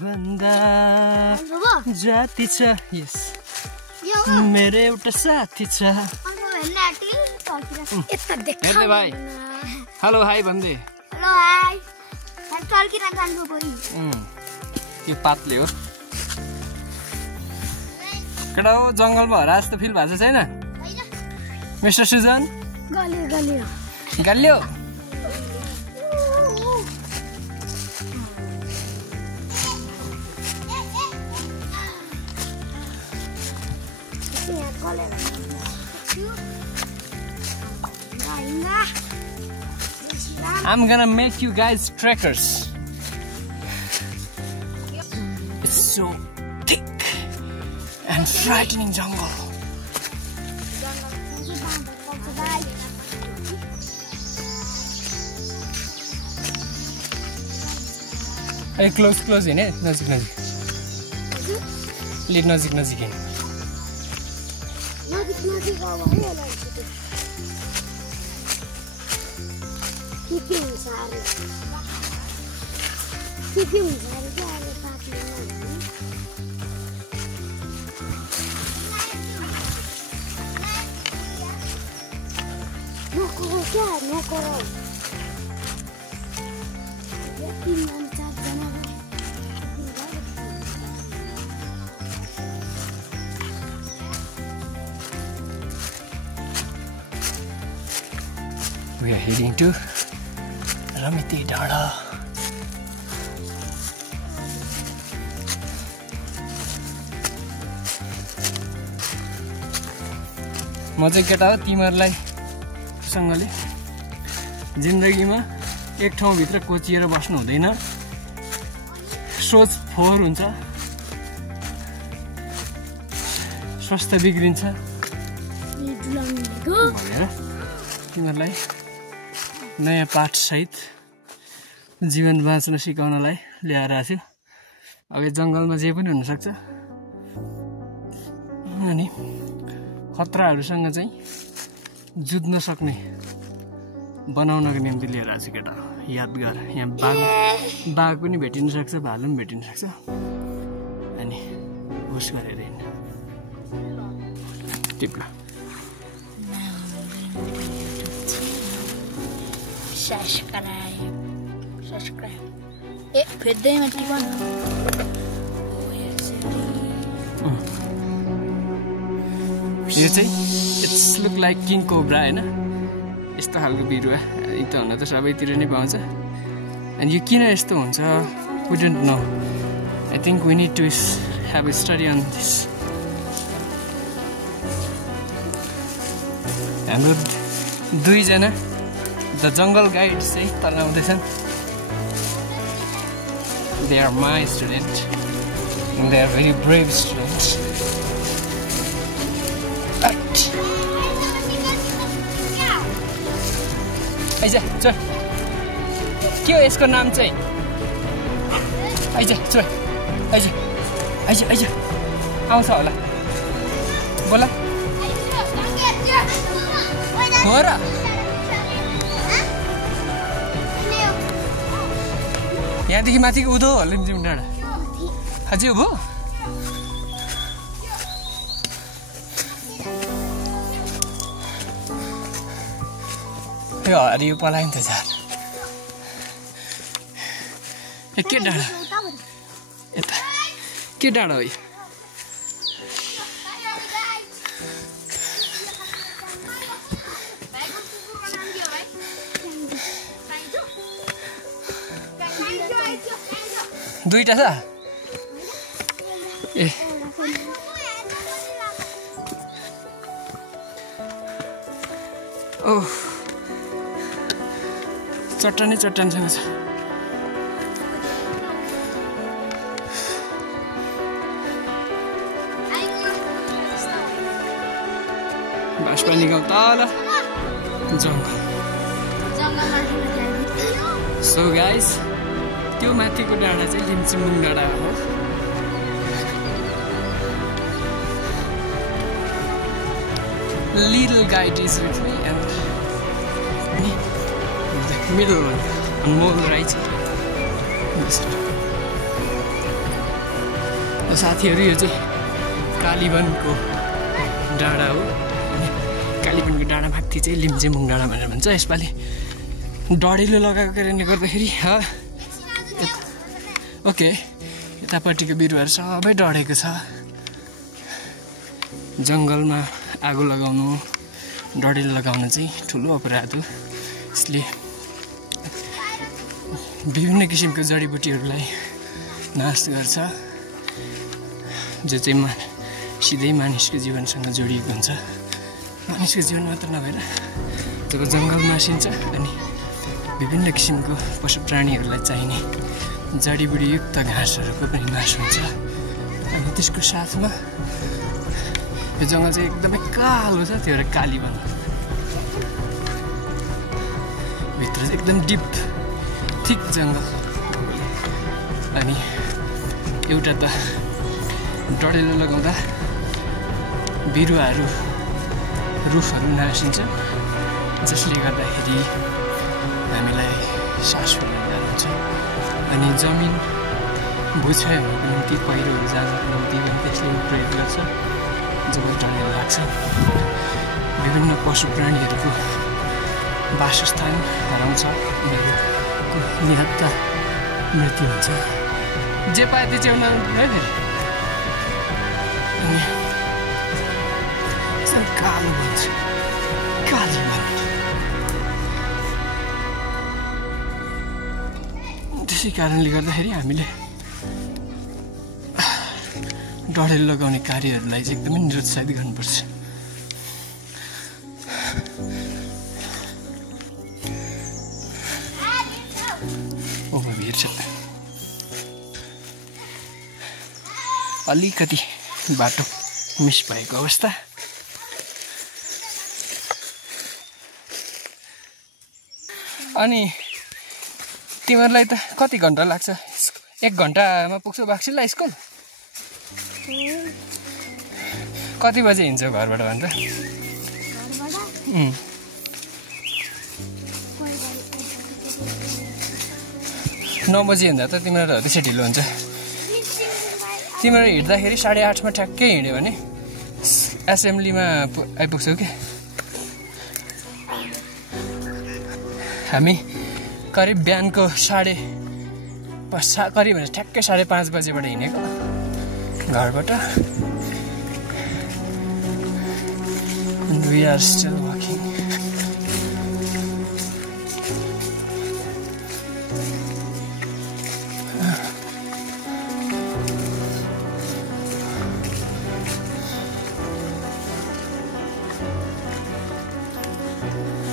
भन्दा जाति छ यस मेरो एउटा साथी छ हेर्दै भाइ हेलो हाई भन्दै हेलो हाई टल्किन जानु पर्यो यो पातले हो केटा हो जङ्गलमा हरा जस्तो फिल भएको छैन मिस्टर सुजन गालियो I'm gonna make you guys trekkers. It's so thick and frightening jungle. Hey, close in it. Nazik. Lead nazik in. Nazik We are heading to Ramiti Dada. म चाहिँ केटा हो तिमीहरुलाई सँगले जिन्दगीमा एक ठाउँभित्र कोचिएर बस्नु हुँदैन सोच फोहोर हुन्छ स्वास्थ्य बिग्रिन्छ भनेर तिमीहरुलाई नयाँ पाठ सहित जीवन बाँच्न सिकाउनलाई ल्याएर आछु अब जंगलमा जे पनि हुन सक्छ अनि खतराहरुसँग चाहिँ जुझ्न सक्ने बनाउनको निम्ति लिएर आछु केटा यादगार यहाँ बाघ पनि भेटिन सक्छ भालु पनि भेटिन सक्छ अनि होस गरेर हिँड्न टिप्ला subscribe फिर दे मैं टीवा यो चाहिँ it's look like king cobra हैन यस्तो खालको बिरुवा यो त हुन त सबैतिर नै पाउँछ अनि यो किन यस्तो हुन्छ we don't know I think we need to have a study on this हाम्रो दुई जना द जंगल गाइड चाहिँ तल आउँदैछन् they are my students and they are very brave students आइज चल के हो यसको नाम चाहिँ आइज चल आइज आउँछ होला बोला हो र यहाँदेखि माथिको उधो लिम्जिम डाँडा अझै हो यो हरियो पलाइन त झार के डाँडा यता के डाँडा हो यो दुईटा छ ए ओह चट्टानसँग छ बाँसपानी गाउँ तल जङ्गल सो गाइस त्यो माथिको डाँडा चाहिँ लिम्चुमुङ डाँडा हो little guide is with me and the middle one on more right साथीहरू यो चाहिँ कालीवनको डाँडा हो। कालीवनको डाँडा माथि चाहिँ लिम्चेमुङ डाँडा भनेर भन्छ। यसपालि डढेलो लगाएको कारणले गर्दाखेरि ओके यतापट्टिको बिरुवाहरू सबै डढेको छ। जङ्गलमा आगो लगाउनु डढेलो लगाउनु चाहिँ ठुलो अपराध हो। यसले विभिन्न किसिमको जडीबुटीहरूलाई नाश गर्छ जो चाहिँ सिधै मानिसको जीवनसँग जोडिएको हुन्छ। मानिसको जीवन मात्र नभएर जब जङ्गल मासिन्छ अनि विभिन्न किसिमको पशु प्राणीहरूलाई चाहिने जडीबुटीयुक्त घाँसहरूको पनि नाश हुन्छ। अनि त्यसको साथमा यो जङ्गल चाहिँ एकदमै कालो छ। त्यो भएर कालीवन भित्र चाहिँ एकदम डिप थिक जङ्गल। अनि एउटा त डढेलो लगाउँदा बिरुवाहरू रुखहरू नासिन्छ जसले गर्दाखेरि हामीलाई सास फेर्न गाह्रो हुन्छ। अनि जमिन भुक्षय हुनुको निम्ति पहिरोहरू जानको निम्ति पनि त्यसले प्रयोग गर्छ। जब डढेलो लाग्छ विभिन्न पशु प्राणीहरूको वासस्थान हराउँछ, उनीहरूको निहत्ता मृत्यु हुन्छ। जे पाए त्यो च्याउन है फेरि। अनि कालो भन्छ कालीवन। त्यसै कारणले गर्दाखेरि हामीले डढेलो लगाउने कार्यहरूलाई चाहिँ एकदमै निरुत्साहित गर्नुपर्छ। ओमा भिड छ। अलिकति बाटो मिस भएको अवस्था। अनि तिमीहरूलाई त कति घन्टा लाग्छ? 1 घन्टामा पुग्छौ बाक्सिला स्कुल? कति बजे हिँड्छौ घरबाट भन्छ? 9 बजी हिँड्दा त तिम्रो त्यसै ढिलो हुन्छ। तिम्रो हिँड्दाखेरि 8:30मा ठ्याक्कै हिँड्यो भने एसेम्ब्लीमा आइपुग्छौ कि। हामी करिब बिहानको करिब ठ्याक्कै 5:30 बजेबाट हिँडेको घरबाट। And we are still walking.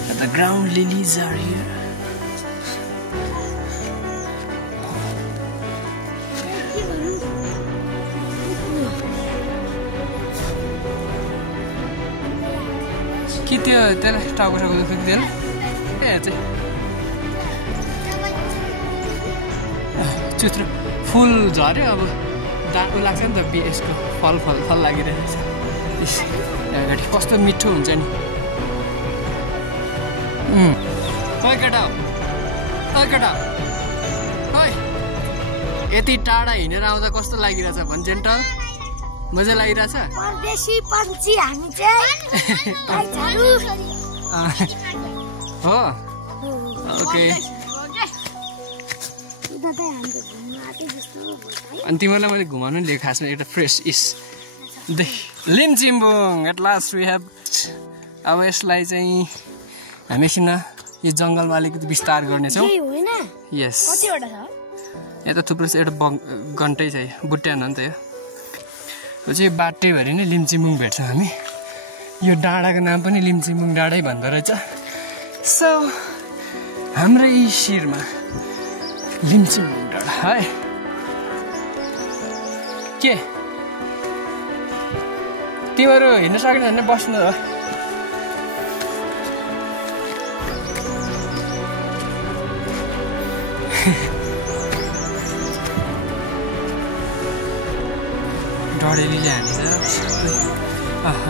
And the ground lilies are here. कि त्यो त्यसलाई टाउको दुख्छ कि त्यसलाई ए चाहिँ चुत्रो फुल झऱ्यो। अब दाको लाग्छ नि त यसको फल लागिरहेको छ। अगाडि कस्तो मिठो हुन्छ नि। केटा यति टाढा हिँडेर आउँदा कस्तो लागिरहेछ भन्छ त? मजा लागिरहेछ? परदेशी पन्छी हामी चाहिँ हो ओके। अनि तिमीहरूलाई मैले घुमाउनु नि खासमा एउटा fresh Limchemung at last we have. अब यसलाई चाहिँ हामी एकछिन यो जङ्गलमा अलिकति विस्तार गर्नेछौँ। यस यहाँ त थुप्रो छ। एउटा घन्टै छ बुट्यान हो नि त यो चाहिँ बाटैभरि नै लिम्चेमुङ भेट्छौँ हामी। यो डाँडाको नाम पनि लिम्चेमुङ डाँडै भन्दो रहेछ। सो हाम्रै शिरमा लिम्चेमुङ डाँडा है। के तिमीहरू हिँड्न सक्दैन भने बस्नु हो। डढेलीले हानेछ सबै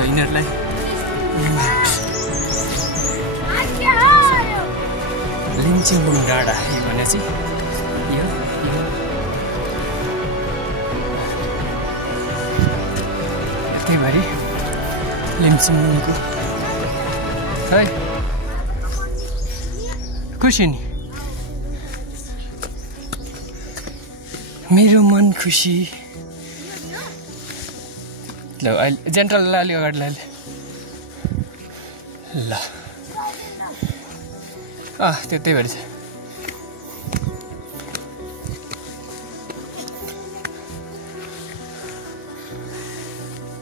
यिनीहरूलाई। लिम्चेमुङ डाँडा यो भने चाहिँ यो सधैँभरि लिम्चिङको है खुसी नि मेरो मन खुसी ल अहिले जेन्टल अलि अगाडि ल ल त्यही भएर चाहिँ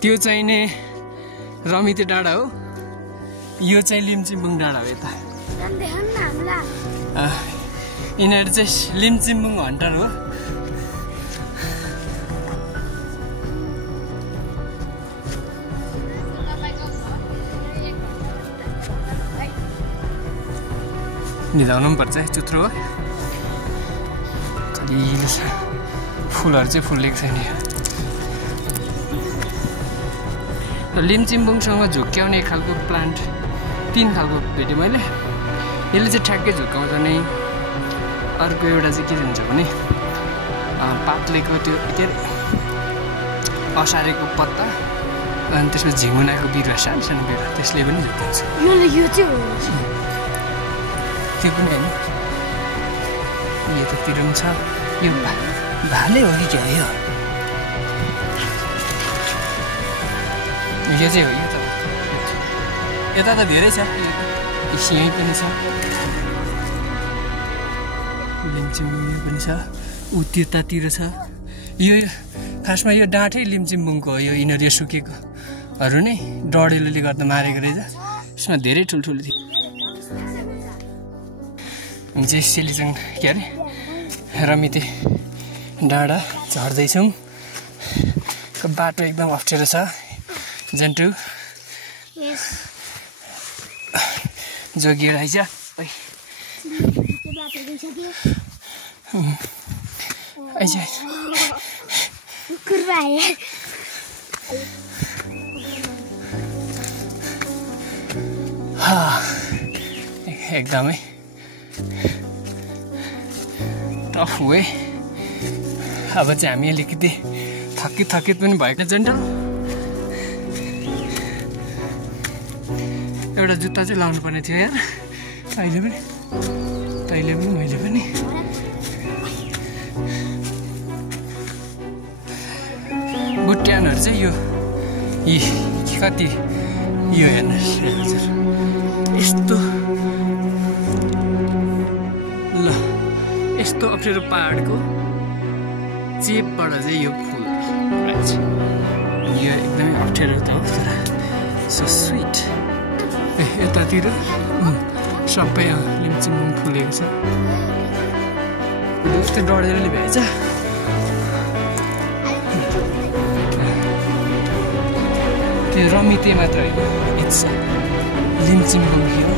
त्यो चाहिँ नि रमिते डाँडा हो यो चाहिँ लिम्चिम्बुङ डाँडा हो यता यिनीहरू चाहिँ लिम्चिम्बुङ हन्टर हो निधाउनु पनि पर्छ चुत्रो हो कलिलो छ फुलहरू चाहिँ फुलेको छैन लिम्चिम्बुङसँग झुक्क्याउने खालको प्लान्ट 3 खालको भेटेँ मैले यसले चाहिँ ठ्याक्कै झुक्काउँछ नै अर्को एउटा चाहिँ के हुन्छ भने पातलेको त्यो के अरे असारेको पत्ता अनि त्यसमा झिङ्गुनाको बिरुवा सानो सानो बिरुवा त्यसले पनि झुक्काउँछ त्यो पनि होइन यतातिर पनि छ यो भाले हो कि क्या यो चाहिँ हो यता त धेरै छ यहीँ पनि छ लिम्चिम्बुङ पनि छ ऊ त्यतातिर छ यो खासमा यो डाँठै लिम्चिम्बुङको हो यो यिनीहरू यो सुकेकोहरू नै डढेलोले गर्दा मारेको रहेछ यसमा धेरै ठुल्ठुलो थियो चाहिँ सेलिजङ के अरे रमिते डाँडा झर्दैछौँ बाटो एकदम अप्ठ्यारो छ जेन्टु जोगिएर आइज एकदमै टफ वे अब चाहिँ हामी अलिकति थकित पनि भएको जेन्टल एउटा जुत्ता चाहिँ लाउनु पर्ने थियो यार तैँले पनि मैले पनि बुट्यानहरू चाहिँ यो कति यो हेर्नुहोस् हजुर यस्तो ल यस्तो अप्ठ्यारो पहाडको चेपबाट चाहिँ यो फुल रहेछ यो एकदमै अप्ठ्यारो त हो तर सो स्विट यतातिर सबै लिम्चिम्बुङ फुलेको छ यस्तो डढेरले भ्याएछ त्यो रमिते मात्र होइन it's Limchimbung hill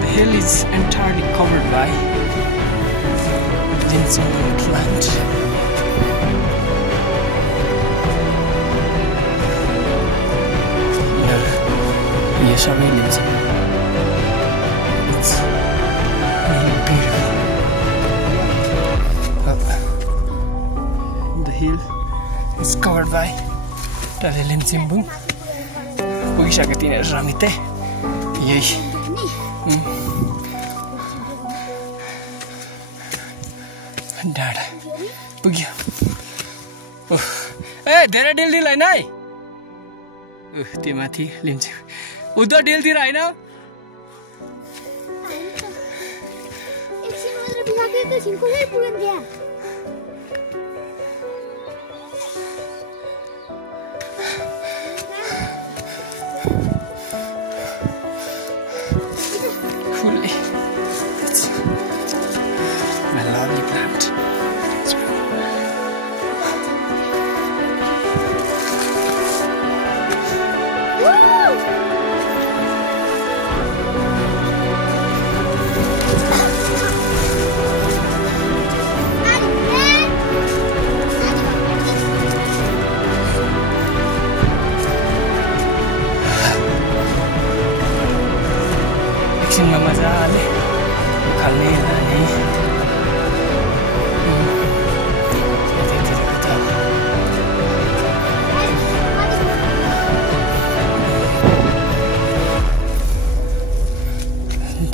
The hill is entirely covered by Limchimbung plant. ये सबै लिम्चिम्बुङ. It's really beautiful. The hill is covered by लिम्चिम्बुङ. पुगिसक्यो तिनीहरू रमिते यही डाँडा पुग्यो ए धेरै डिल होइन है त्यो माथि लिम्चिङ उद्धव डिलतिर होइन fully. It's my lovely plant. एकछिनमा मजाले खाल्ने लाने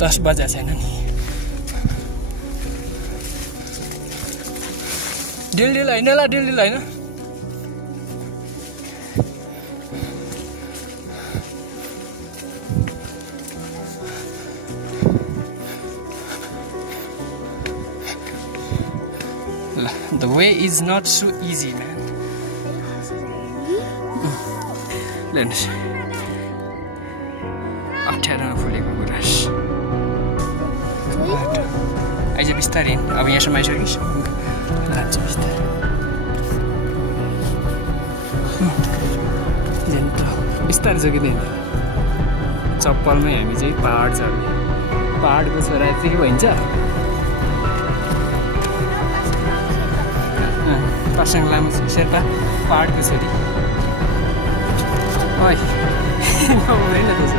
10 बजेको छैन नि। डिल होइन ल, डिल होइन। The way is not so easy, man. Lennox. अप्ठ्यारोमा फुलेको गुराँस। आइज बिस्तारै अब यहाँसम्म आइसकिस् लान्छ बिस्तारै। बिस्तारै छ कि चप्पलमै हामी चाहिँ पहाड चढ्ने। पहाडको छोरा चाहिँ के भन्छ? पासाङ लामो शेर्पा पहाडको छोरी। ओइ हुँदैन त्यसो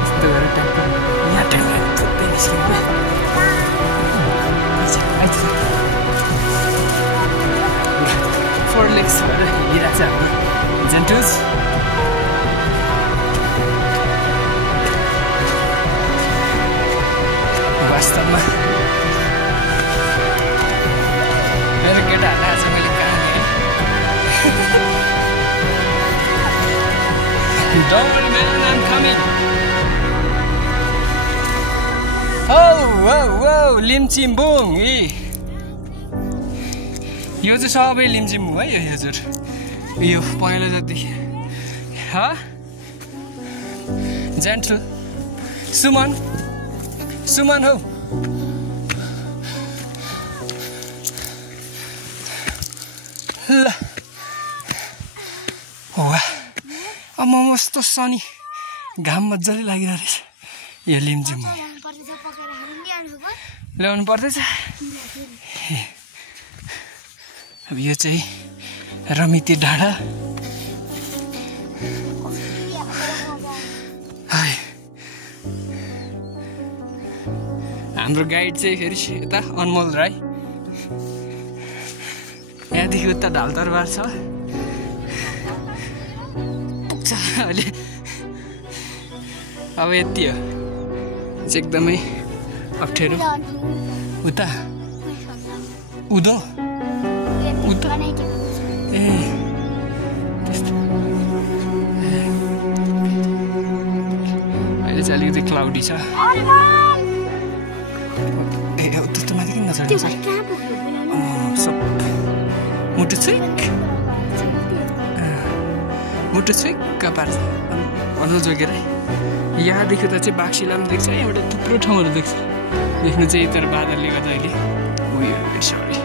यस्तो गरेर ट्याक्क यहाँ ट्याक्क फुट्दै निस्किनु। फोर लेग्स गरेर हिँडिरहेको छ हाम्रो जेन्टुज। वास्तवमा मेरो केटाहरूलाई आज मैले काम गरेँ। Don't worry man, I'm coming. Oh, लिम्चिम्बुङ ए यो चाहिँ सबै लिम्चिम्बुङ है यो हजुर। यो पहेँलो जति जेन्टल सुमन हौ। ल अब म कस्तो सनी घाम मजाले लागिरहेको रहेछ। यो लिम्चिम्बुङ ल्याउनु पर्दैछ। अब यो चाहिँ रमिते डाँडा। हाम्रो गाइड चाहिँ फेरि यता अनमोल राई। यहाँदेखि उता ढालदरबार छ पुग्छ अहिले। अब यति हो चाहिँ एकदमै अप्ठ्यारो। उता उदो ए त्यस्तो अहिले चाहिँ अलिकति क्लाउडी छ। ए त्यस्तो माथि किन नचढ्नु छ? सब मुटु छुइक्क पार्छ अनुल जोगेर। यहाँदेखि त चाहिँ बाक्सिला पनि देख्छ, यहाँबाट थुप्रो ठाउँहरू देख्छ। देख्नु चाहिँ तर बादलले गर्दा अहिले उयो सरी